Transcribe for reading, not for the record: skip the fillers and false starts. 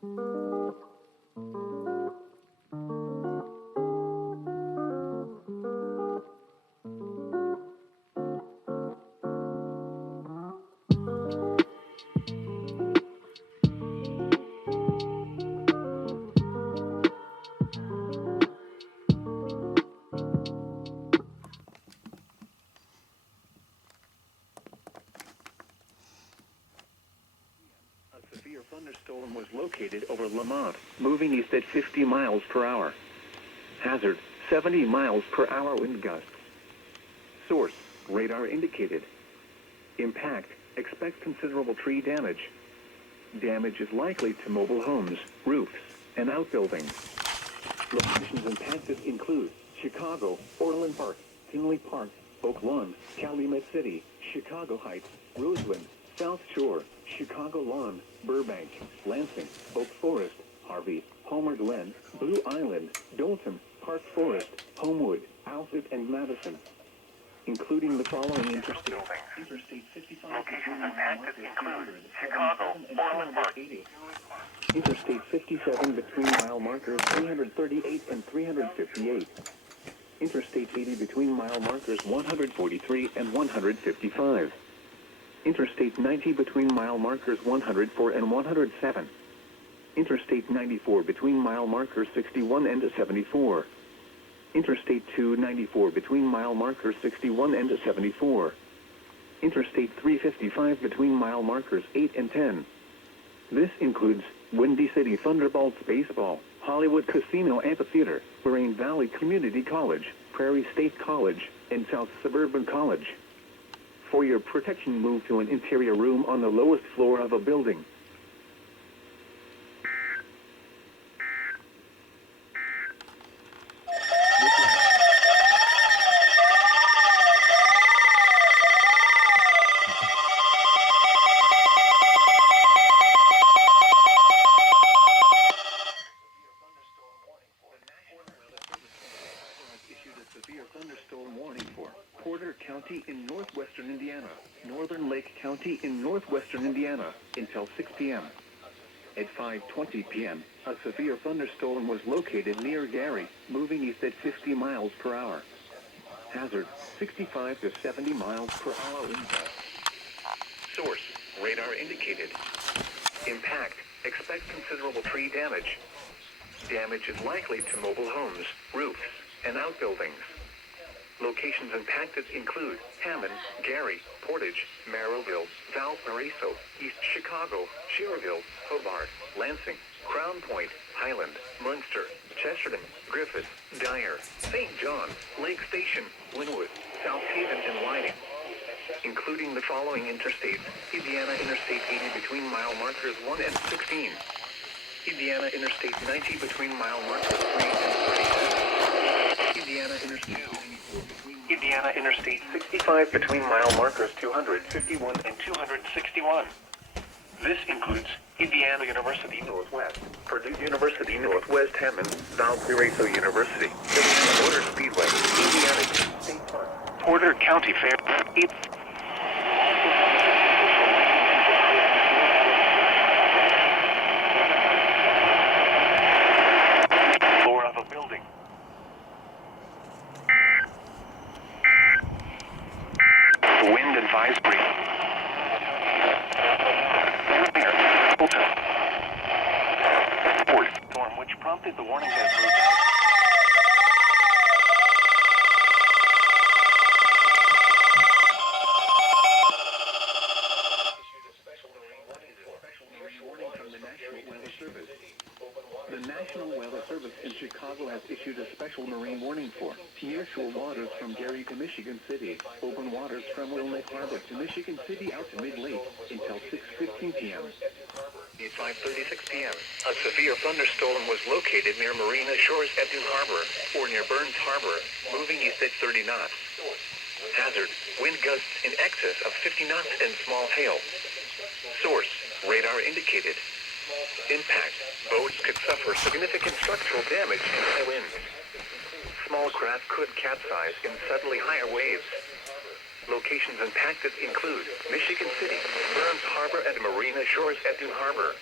A severe thunderstorm was located over Lamont, moving east at 50 miles per hour. Hazard, 70 miles per hour wind gusts. Source, radar indicated. Impact, expect considerable tree damage. Damage is likely to mobile homes, roofs, and outbuildings. Locations impacted include Chicago, Orland Park, Tinley Park, Oak Lawn, Calumet City, Chicago Heights, Roseland, South Shore, Chicago Lawn, Burbank, Lansing, Oak Forest, Harvey, Palmer Glen, Blue Island, Dalton, Park Forest, Homewood, Alfred, and Madison, including the following Interstate 55. Locations impacted include Chicago, Orland Park. Interstate 57 between mile markers 338 and 358. Interstate 80 between mile markers 143 and 155. Interstate 90 between mile markers 104 and 107. Interstate 94 between mile markers 61 and 74. Interstate 294 between mile markers 61 and 74. Interstate 355 between mile markers 8 and 10. This includes Windy City Thunderbolts Baseball, Hollywood Casino Amphitheater, Moraine Valley Community College, Prairie State College, and South Suburban College. For your protection, move to an interior room on the lowest floor of a building. Severe thunderstorm warning for Porter County in northwestern Indiana, Northern Lake County in northwestern Indiana until 6 p.m. At 5:20 p.m., a severe thunderstorm was located near Gary, moving east at 50 miles per hour. Hazard, 65 to 70 miles per hour wind gusts. Source, radar indicated. Impact, expect considerable tree damage. Damage is likely to mobile homes, roofs, and outbuildings. Locations impacted include Hammond, Gary, Portage, Merrillville, Valparaiso, East Chicago, Schererville, Hobart, Lansing, Crown Point, Highland, Munster, Chesterton, Griffith, Dyer, St. John, Lake Station, Linwood, South Haven, and Whiting, including the following interstates: Indiana Interstate 80 between mile markers 1 and 16. Indiana Interstate 90 between mile markers 3 and 32. Indiana Interstate 65 between mile markers 251 and 261. This includes Indiana University Northwest, Purdue University Northwest Hammond, Valparaiso University, Illinois Motor Speedway, Indiana State Park, Porter County Fair. It's floor of a building. Wind advisory. Storm which prompted the warning has moved out. The National Weather Service in Chicago has issued a special marine warning for nearshore waters from Gary to Michigan City, open waters from Wilmette Harbor to Michigan City out to mid-lake until 6:15 p.m. At 5:36 p.m., a severe thunderstorm was located near Marina Shores at Dune Harbor, or near Burns Harbor, moving east at 30 knots. Hazard, wind gusts in excess of 50 knots and small hail. Source, radar indicated. Impact, boats could suffer significant structural damage in high winds. Small craft could capsize in suddenly higher waves. Locations impacted include Michigan City, Burns Harbor, and Marina Shores at Dune Harbor.